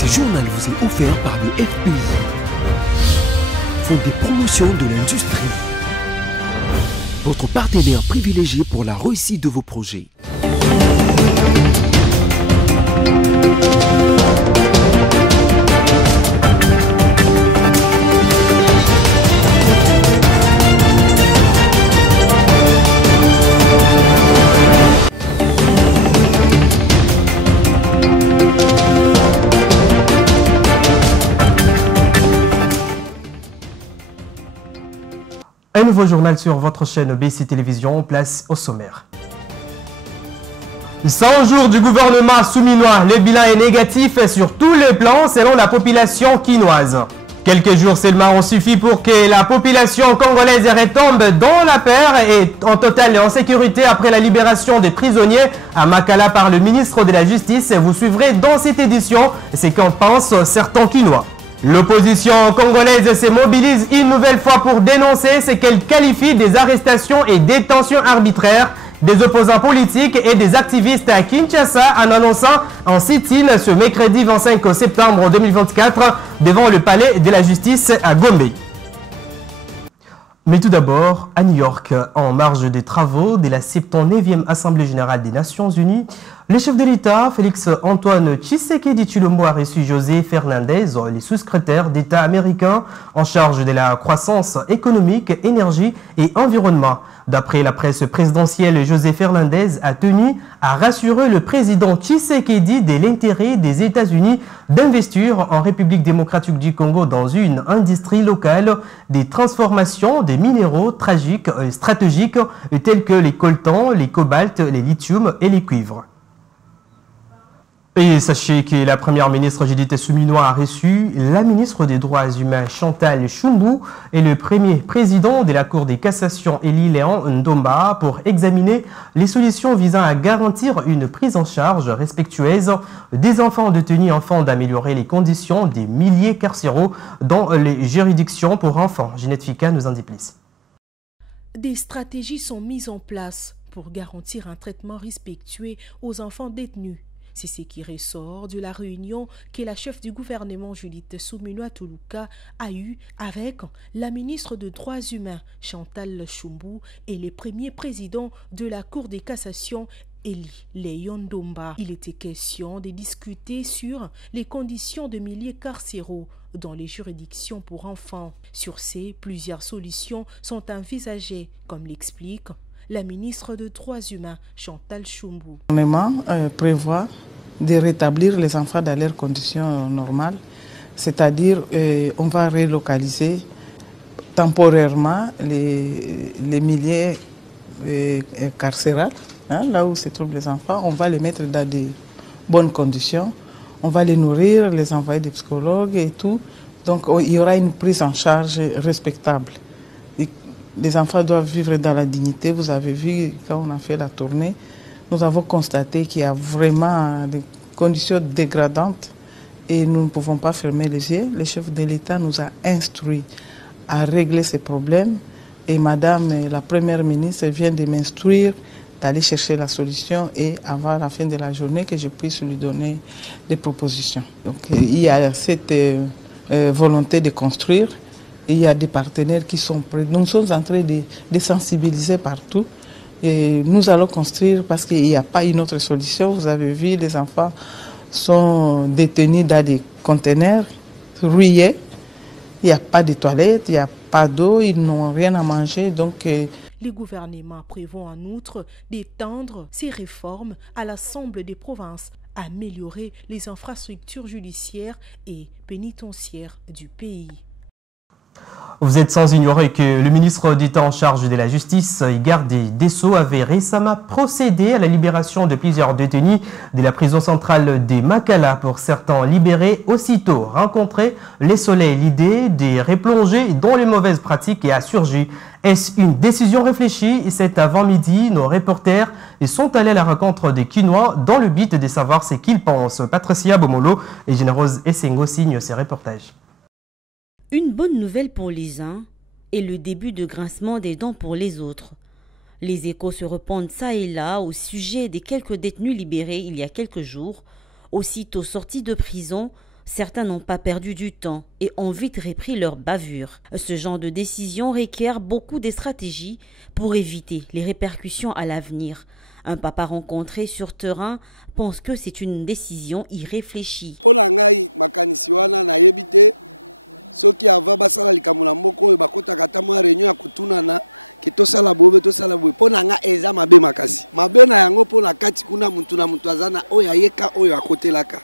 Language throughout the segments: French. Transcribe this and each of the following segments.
Ce journal vous est offert par le FPI, Fonds de promotion de l'industrie, votre partenaire privilégié pour la réussite de vos projets. Un nouveau journal sur votre chaîne BC Télévision, place au sommaire. 100 jours du gouvernement souminois, le bilan est négatif sur tous les plans selon la population quinoise. Quelques jours seulement ont suffi pour que la population congolaise retombe dans la paix et en totale en sécurité après la libération des prisonniers à Makala par le ministre de la Justice. Vous suivrez dans cette édition ce qu'en pensent certains quinois. L'opposition congolaise se mobilise une nouvelle fois pour dénoncer ce qu'elle qualifie des arrestations et détentions arbitraires des opposants politiques et des activistes à Kinshasa en annonçant un sit-in ce mercredi 25 septembre 2024 devant le palais de la justice à Gombe. Mais tout d'abord, à New York, en marge des travaux de la 79e Assemblée générale des Nations unies, le chef de l'État, Félix-Antoine Tshisekedi Tshilombo, a reçu José Fernandez, le sous-secrétaire d'État américain en charge de la croissance économique, énergie et environnement. D'après la presse présidentielle, José Fernandez a tenu à rassurer le président Tshisekedi de l'intérêt des États-Unis d'investir en République démocratique du Congo dans une industrie locale des transformations des minéraux stratégiques tels que les coltans, les cobaltes, les lithium et les cuivres. Et sachez que la première ministre Judith Suminwa a reçu la ministre des Droits humains Chantal Chumbu et le premier président de la Cour de cassation Eli Léon Ndomba pour examiner les solutions visant à garantir une prise en charge respectueuse des enfants détenus afin d'améliorer les conditions des milliers carcéraux dans les juridictions pour enfants. Ginette Fika nous en dit plus. Des stratégies sont mises en place pour garantir un traitement respectueux aux enfants détenus. C'est ce qui ressort de la réunion que la chef du gouvernement Judith Suminwa Tuluka a eue avec la ministre des Droits humains Chantal Chumbu et le premier président de la Cour de cassation Eli Léon Ndomba. Il était question de discuter sur les conditions de milliers carcéraux dans les juridictions pour enfants. Sur ces, plusieurs solutions sont envisagées, comme l'explique la ministre des Droits humains, Chantal Chumbu. Le gouvernement prévoit de rétablir les enfants dans leurs conditions normales, c'est-à-dire on va relocaliser temporairement les milliers carcérales, là où se trouvent les enfants, on va les mettre dans de bonnes conditions, on va les nourrir, les envoyer des psychologues et tout, donc il y aura une prise en charge respectable. Les enfants doivent vivre dans la dignité. Vous avez vu, quand on a fait la tournée, nous avons constaté qu'il y a vraiment des conditions dégradantes et nous ne pouvons pas fermer les yeux. Le chef de l'État nous a instruits à régler ces problèmes et Madame la Première ministre vient de m'instruire d'aller chercher la solution et avant la fin de la journée que je puisse lui donner des propositions. Donc, il y a cette volonté de construire. Il y a des partenaires qui sont prêts. Nous sommes en train de sensibiliser partout. Et nous allons construire parce qu'il n'y a pas une autre solution. Vous avez vu, les enfants sont détenus dans des conteneurs rouillés. Il n'y a pas de toilettes, il n'y a pas d'eau, ils n'ont rien à manger. Donc, le gouvernement prévoit en outre d'étendre ces réformes à l'ensemble des provinces, améliorer les infrastructures judiciaires et pénitentiaires du pays. Vous êtes sans ignorer que le ministre d'État en charge de la Justice et garde des Sceaux avait récemment procédé à la libération de plusieurs détenus de la prison centrale de Makala. Pour certains libérés, aussitôt rencontré le soleil, l'idée de replonger dans les mauvaises pratiques a surgi. Est-ce une décision réfléchie? Cet avant-midi, nos reporters sont allés à la rencontre des Quinois dans le but de savoir ce qu'ils pensent. Patricia Bomolo et Généreuse Essengo signent ces reportages. Une bonne nouvelle pour les uns et le début de grincement des dents pour les autres. Les échos se répandent ça et là au sujet des quelques détenus libérés il y a quelques jours. Aussitôt sortis de prison, Certains n'ont pas perdu du temps et ont vite repris leur bavure. Ce genre de décision requiert beaucoup de stratégies pour éviter les répercussions à l'avenir. Un papa rencontré sur terrain pense que c'est une décision irréfléchie. Pour ngai makanisi wana na yebite soki ava basala likamula moko bakota kata mo réunion ya kutunana ki tosala bobe pour nanga eza mabe makasi. Mabe na yango pour na kati kuna muntu na muntu azana oyo ayeka oyo akotelaka.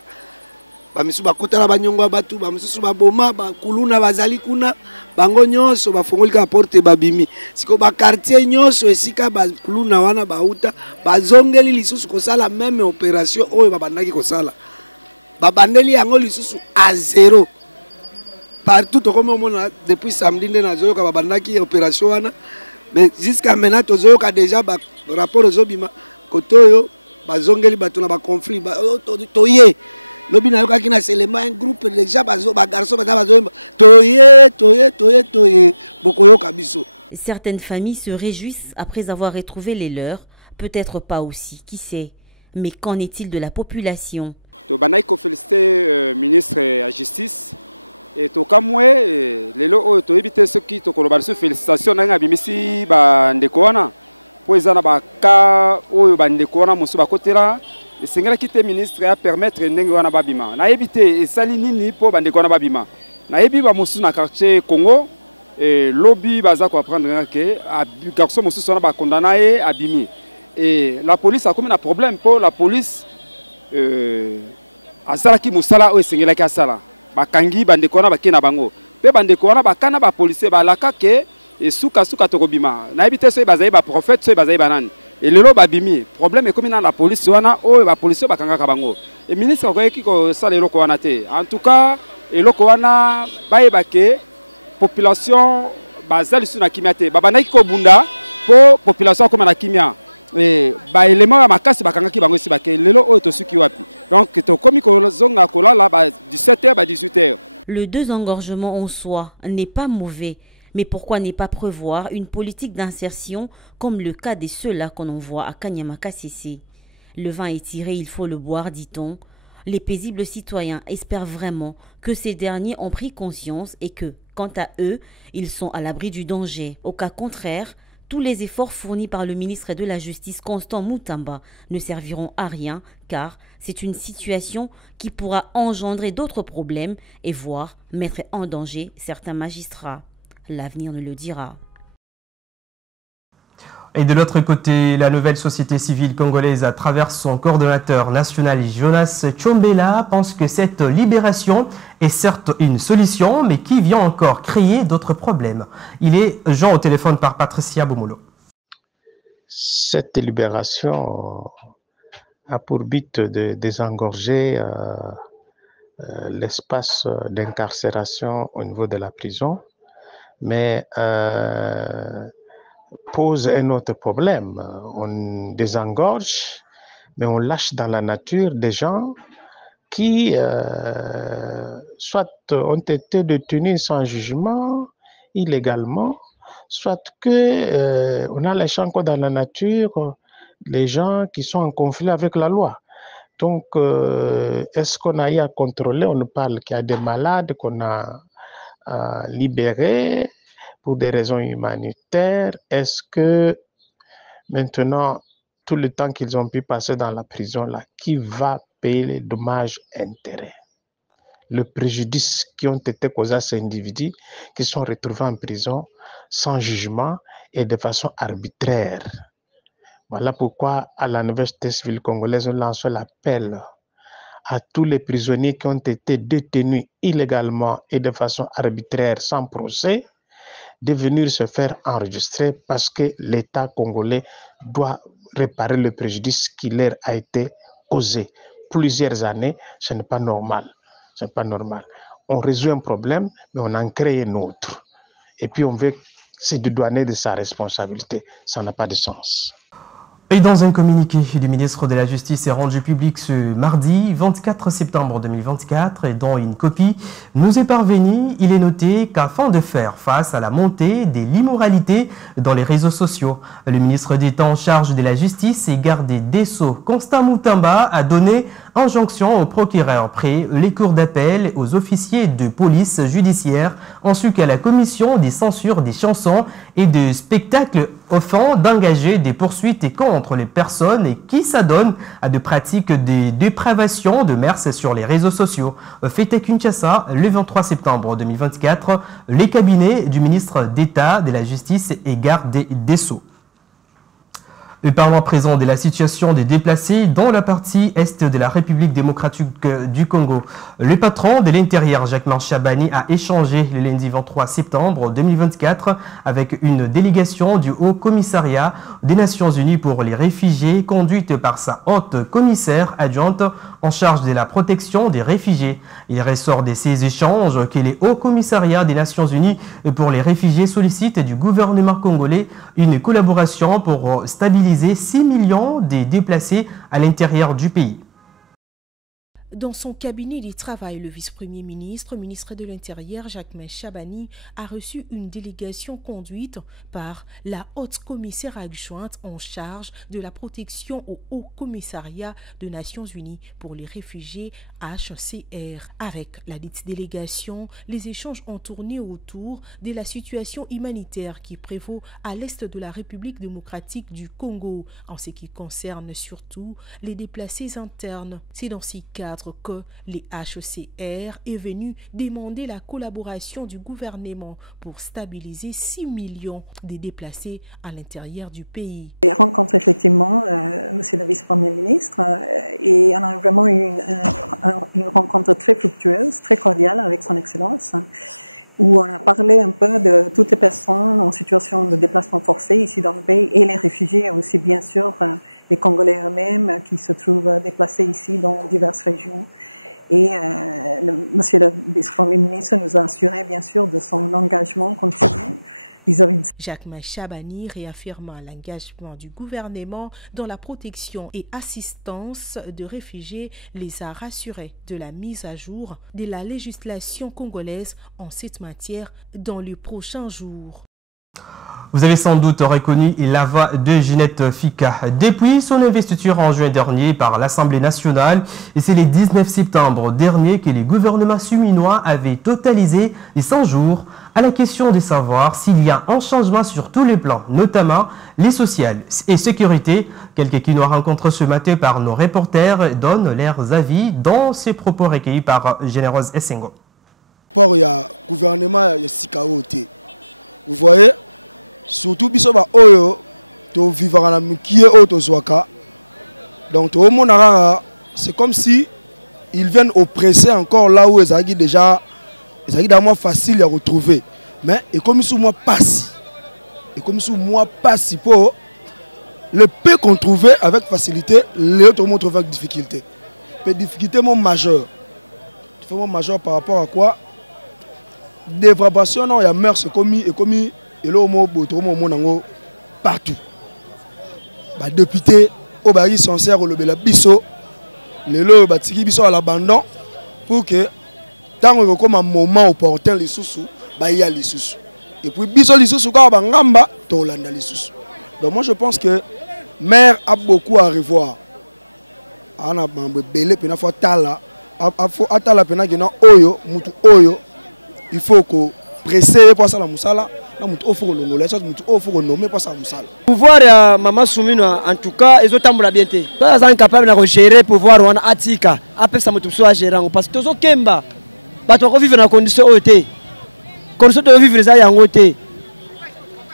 Bamisu bakotala banyongo batu bamisusu baboma bakuluna bazali kuna bango nyonso bafongolika porte babimi siko ba quartier nyonso esika bakuluna wana bauta bazongeli lisusu kosala même opération oyo babandaki kosala babandeli yango lisusu à zéro partout comme on a depuis samedi nde nazoyoka babandaki opération wana mais jusqu'à maintenant tozoyoka déjà ba rapport ozobima kotoyo bazongeli bato na ba conflit toye lobi na yoka kina selema un groupe déjà ba garçon bazo toye bokoyoka biso. Certaines familles se réjouissent après avoir retrouvé les leurs, peut-être pas aussi, qui sait. Mais qu'en est-il de la population? To banai ko féliciter ministre de la justice et to kamwe lelo oyo to ebite soki to koloba so félicitations na bimisi ba ndeko wana po ezana ba ka oyo ba ndeko wana musu ba kotela esengela kite ministre ya permettre ndenge wana babima na ebite esali nini po ba ndeko wana babima na ebi ba musu na quartier Congo et lobby baza ko apprendre que garçon musu sona ba condamné abimi et la police a comme un problème pour la police asala ki musala o esengela ki asala bakangi bandeko wana bakena bango pe bandeko wana bakana ba policier balaka ke suka to kobima na ebite so bazai ba prophète so bazai banani et lelo babimi problème est comme dans la police wana o ba policier bakanga ka bango et ministre ko eki ko sala eloko wana te en tout cas eloko wana bayeba ke population bazali suna kimia te babanaki ko bunda po population comme na kimia et ba élément ya makasi bakanga ki bango si bake lelo o to suki wapi donc to komi ko zonga ko la 17h ba 18h. Le désengorgement en soi n'est pas mauvais. Mais pourquoi ne pas prévoir une politique d'insertion comme le cas de ceux-là qu'on envoie à Kanyama-Kassisi? Le vin est tiré, il faut le boire, dit-on. Les paisibles citoyens espèrent vraiment que ces derniers ont pris conscience et que, quant à eux, ils sont à l'abri du danger. Au cas contraire, tous les efforts fournis par le ministre de la Justice, Constant Mutamba, ne serviront à rien car c'est une situation qui pourra engendrer d'autres problèmes et voire mettre en danger certains magistrats. L'avenir ne le dira. Et de l'autre côté, la nouvelle société civile congolaise, à travers son coordonnateur national Jonas Tchombela, pense que cette libération est certes une solution, mais qui vient encore créer d'autres problèmes. Il est Jean au téléphone par Patricia Bomolo. Cette libération a pour but de désengorger l'espace d'incarcération au niveau de la prison, mais pose un autre problème. On désengorge, mais on lâche dans la nature des gens qui soit ont été détenus sans jugement, illégalement, soit que on a lâché encore dans la nature les gens qui sont en conflit avec la loi. Donc, est-ce qu'on a eu à contrôler? On nous parle qu'il y a des malades qu'on a libérés pour des raisons humanitaires. Est-ce que maintenant, tout le temps qu'ils ont pu passer dans la prison, là, qui va payer les dommages-intérêts? Le préjudice qui ont été causés à ces individus qui sont retrouvés en prison sans jugement et de façon arbitraire. Voilà pourquoi à la nouvelle société civile congolaise, on lance l'appel à tous les prisonniers qui ont été détenus illégalement et de façon arbitraire sans procès de venir se faire enregistrer parce que l'État congolais doit réparer le préjudice qui leur a été causé. Plusieurs années, ce n'est pas normal. Ce n'est pas normal. On résout un problème, mais on en crée un autre. Et puis on veut se dédouaner de sa responsabilité. Ça n'a pas de sens. Et dans un communiqué du ministre de la Justice est rendu public ce mardi 24 septembre 2024 et dont une copie nous est parvenue, il est noté qu'afin de faire face à la montée de l'immoralité dans les réseaux sociaux, le ministre d'État en charge de la Justice et garde des Sceaux, Constant Mutamba, a donné injonction aux procureurs près les cours d'appel, aux officiers de police judiciaire, ainsi qu'à la commission des censures des chansons et de spectacles afin d'engager des poursuites contre les personnes qui s'adonnent à de pratiques de dépravation de mœurs sur les réseaux sociaux. Fait à Kinshasa, le 23 septembre 2024, les cabinets du ministre d'État de la Justice et garde des Sceaux. Et parlons à présent de la situation des déplacés dans la partie est de la République démocratique du Congo. Le patron de l'Intérieur, Jacques Chabani, a échangé le lundi 23 septembre 2024 avec une délégation du Haut Commissariat des Nations Unies pour les réfugiés conduite par sa haute commissaire adjointe en charge de la protection des réfugiés. Il ressort de ces échanges que le Haut Commissariat des Nations Unies pour les réfugiés sollicite du gouvernement congolais une collaboration pour stabiliser 6 millions de déplacés à l'intérieur du pays. Dans son cabinet de travail, le vice-premier ministre, ministre de l'Intérieur, Jacques Chabani, a reçu une délégation conduite par la haute commissaire adjointe en charge de la protection au Haut Commissariat des Nations Unies pour les réfugiés HCR. Avec la dite délégation, les échanges ont tourné autour de la situation humanitaire qui prévaut à l'est de la République démocratique du Congo, en ce qui concerne surtout les déplacés internes. C'est dans ces cadres que les HCR est venu demander la collaboration du gouvernement pour stabiliser 6 millions de déplacés à l'intérieur du pays. J'ai rencontré effectivement Monsieur le vice-premier ministre et on a vraiment eu une rencontre très fructueuse, très cordiale avec son Excellence, où on a parlé un peu de toutes les personnes en situation de déplacement forcé ici dans le pays et les réfugiés aussi, bien sûr, les Congolais eux-mêmes qui se trouvent déplacés ici dans diverses régions. Et Monsieur le vice-premier ministre nous a assuré, bien sûr, de son engagement continu vis-à-vis de... Jacques Chabani réaffirma l'engagement du gouvernement dans la protection et assistance de réfugiés, les a rassurés de la mise à jour de la législation congolaise en cette matière dans les prochains jours. Vous avez sans doute reconnu la voix de Ginette Fika. Depuis son investiture en juin dernier par l'Assemblée nationale, et c'est le 19 septembre dernier que le gouvernement suminois avait totalisé les 100 jours à la question de savoir s'il y a un changement sur tous les plans, notamment les sociales et sécurité. Quelques qui nous rencontrent ce matin par nos reporters donnent leurs avis dans ces propos recueillis par Généreuse Essengo. Il y a le gouvernement, il y a Sikaote. Vous voyez, surtout biso ba oyo to vivre na mukie oto zwaka. Donc tout le monde c'est comme si ils viennent oppresser encore là où ils ont déjà moins facile à retrouver. Mais et comme sous moi passe. Et comme sous moi passe pour le peu qu'on trouvait avec facilité, les autres monde trouver avec difficulté. Mais difficulté majeure. Difficulté majeure par rapport à quoi? Dépravation non, il y a mœurs c'est commis et là, on partout. Les députés, ils sont sincères au biso, les lots, ils sont à l'abandon pour que, tant que comme un moment opportun, les sous, il y a les sous. Et puis, biso les sous, quand on a les sous. Donc, moi, je pense que maire a beaucoup à revoir. On a belé, il faut tala, il faut que presser pour ça la musala. Pouvoir ya Mama Souminoa en tout cas ils ont tambola bien té. Ils sont capables de gérer pouvoir wana atika. Après ça mutu so gérant parce que tozo kemba. Bato ko vivre na condition oté. Condition de vivre ça yango té.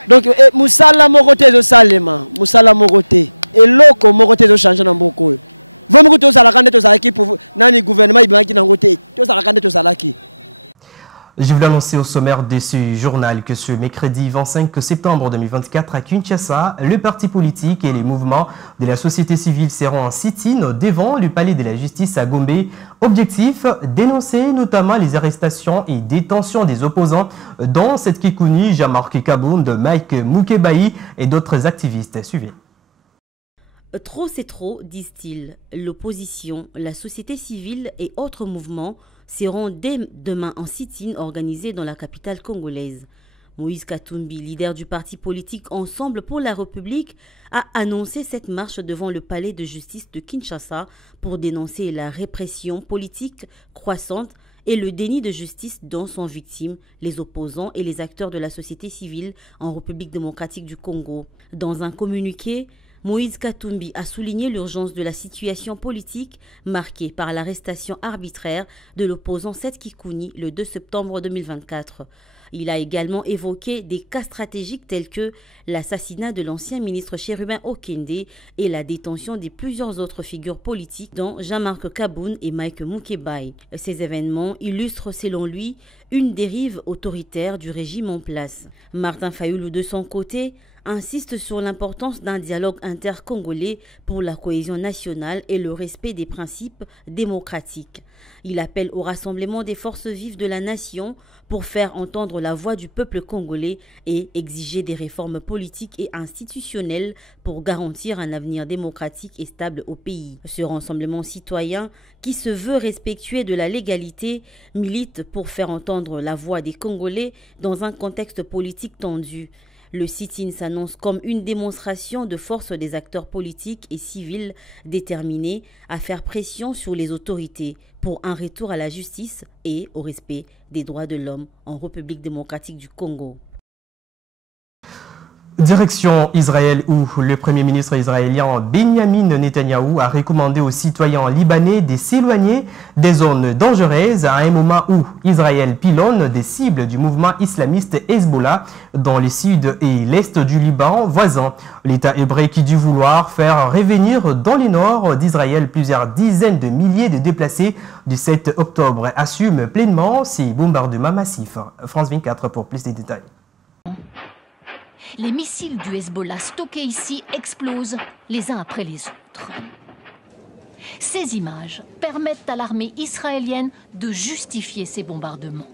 Donc musala moko té zo salema, musala moko té. Et loko moko té zo changer na mboko. Vous me to sala kande to sala ki pour nani gouvernement ibaki na ngoté. To sala kande to sala ki. Je voulais annoncer au sommaire de ce journal que ce mercredi 25 septembre 2024 à Kinshasa, le parti politique et les mouvements de la société civile seront en sit-in devant le palais de la justice à Gombe. Objectif, dénoncer notamment les arrestations et détentions des opposants dont cette Kikouni, Jean-Marc Kabound, Mike Moukebaï et d'autres activistes. Suivez. Trop c'est trop, disent-ils. L'opposition, la société civile et autres mouvements seront dès demain en sit-in organisé dans la capitale congolaise. Moïse Katumbi, leader du parti politique Ensemble pour la République, a annoncé cette marche devant le palais de justice de Kinshasa pour dénoncer la répression politique croissante et le déni de justice dont sont victimes les opposants et les acteurs de la société civile en République démocratique du Congo. Dans un communiqué, Moïse Katumbi a souligné l'urgence de la situation politique marquée par l'arrestation arbitraire de l'opposant Seth Kikouni le 2 septembre 2024. Il a également évoqué des cas stratégiques tels que l'assassinat de l'ancien ministre Chérubin Okende et la détention de plusieurs autres figures politiques dont Jean-Marc Kaboun et Mike Mukebai. Ces événements illustrent selon lui une dérive autoritaire du régime en place. Martin Fayoulou de son côté insiste sur l'importance d'un dialogue intercongolais pour la cohésion nationale et le respect des principes démocratiques. Il appelle au rassemblement des forces vives de la nation pour faire entendre la voix du peuple congolais et exiger des réformes politiques et institutionnelles pour garantir un avenir démocratique et stable au pays. Ce rassemblement citoyen, qui se veut respectueux de la légalité, milite pour faire entendre la voix des Congolais dans un contexte politique tendu. Le sit-in s'annonce comme une démonstration de force des acteurs politiques et civils déterminés à faire pression sur les autorités pour un retour à la justice et au respect des droits de l'homme en République démocratique du Congo. Direction Israël où le Premier ministre israélien Benjamin Netanyahou a recommandé aux citoyens libanais de s'éloigner des zones dangereuses à un moment où Israël pilonne des cibles du mouvement islamiste Hezbollah dans le sud et l'est du Liban voisin. L'État hébreu qui dit vouloir faire revenir dans le nord d'Israël plusieurs dizaines de milliers de déplacés du 7 octobre assume pleinement ces bombardements massifs. France 24 pour plus de détails. Les missiles du Hezbollah stockés ici explosent les uns après les autres. Ces images permettent à l'armée israélienne de justifier ces bombardements.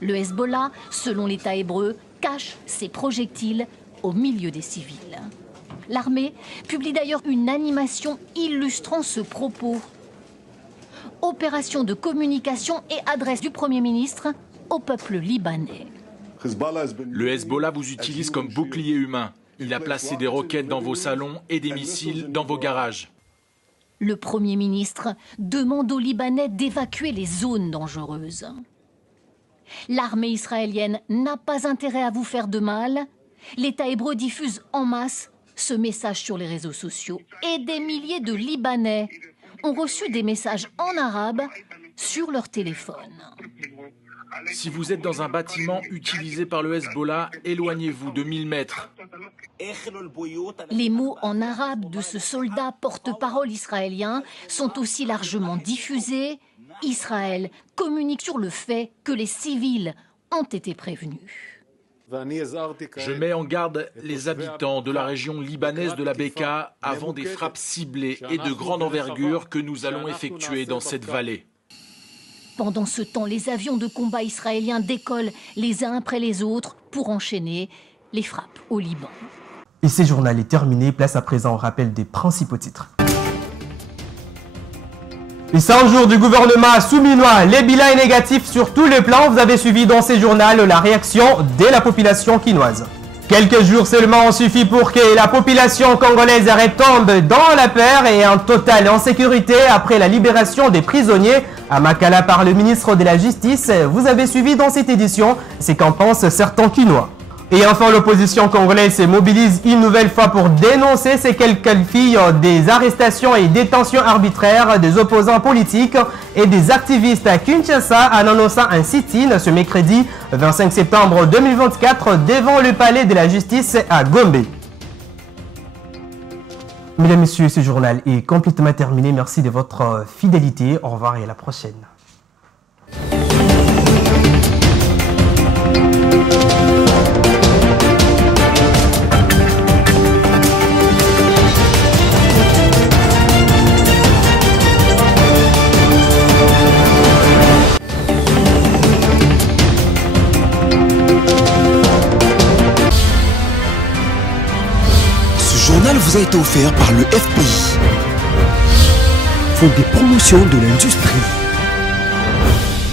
Le Hezbollah, selon l'État hébreu, cache ses projectiles au milieu des civils. L'armée publie d'ailleurs une animation illustrant ce propos. Opération de communication et adresse du Premier ministre au peuple libanais. Le Hezbollah vous utilise comme bouclier humain. Il a placé des roquettes dans vos salons et des missiles dans vos garages. Le Premier ministre demande aux Libanais d'évacuer les zones dangereuses. L'armée israélienne n'a pas intérêt à vous faire de mal. L'État hébreu diffuse en masse ce message sur les réseaux sociaux. Et des milliers de Libanais ont reçu des messages en arabe sur leur téléphone. Si vous êtes dans un bâtiment utilisé par le Hezbollah, éloignez-vous de 1000 mètres. Les mots en arabe de ce soldat porte-parole israélien sont aussi largement diffusés. Israël communique sur le fait que les civils ont été prévenus. Je mets en garde les habitants de la région libanaise de la Beka avant des frappes ciblées et de grande envergure que nous allons effectuer dans cette vallée. Pendant ce temps, les avions de combat israéliens décollent les uns après les autres pour enchaîner les frappes au Liban. Et ce journal est terminé. Place à présent au rappel des principaux titres. Les 100 jours du gouvernement souminois, les bilans est négatif sur tous les plans. Vous avez suivi dans ce journal la réaction de la population quinoise. Quelques jours seulement ont suffi pour que la population congolaise retombe dans la peur et en totale insécurité après la libération des prisonniers à Makala par le ministre de la Justice. Vous avez suivi dans cette édition ce qu'en pensent certains Quinois. Et enfin, l'opposition congolaise se mobilise une nouvelle fois pour dénoncer ce qu'elle qualifie des arrestations et détentions arbitraires des opposants politiques et des activistes à Kinshasa en annonçant un sit-in ce mercredi 25 septembre 2024 devant le palais de la justice à Gombe. Mesdames, Messieurs, ce journal est complètement terminé. Merci de votre fidélité. Au revoir et à la prochaine. Vous a été offert par le FPI, Fonds de promotion de l'industrie,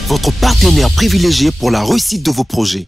votre partenaire privilégié pour la réussite de vos projets.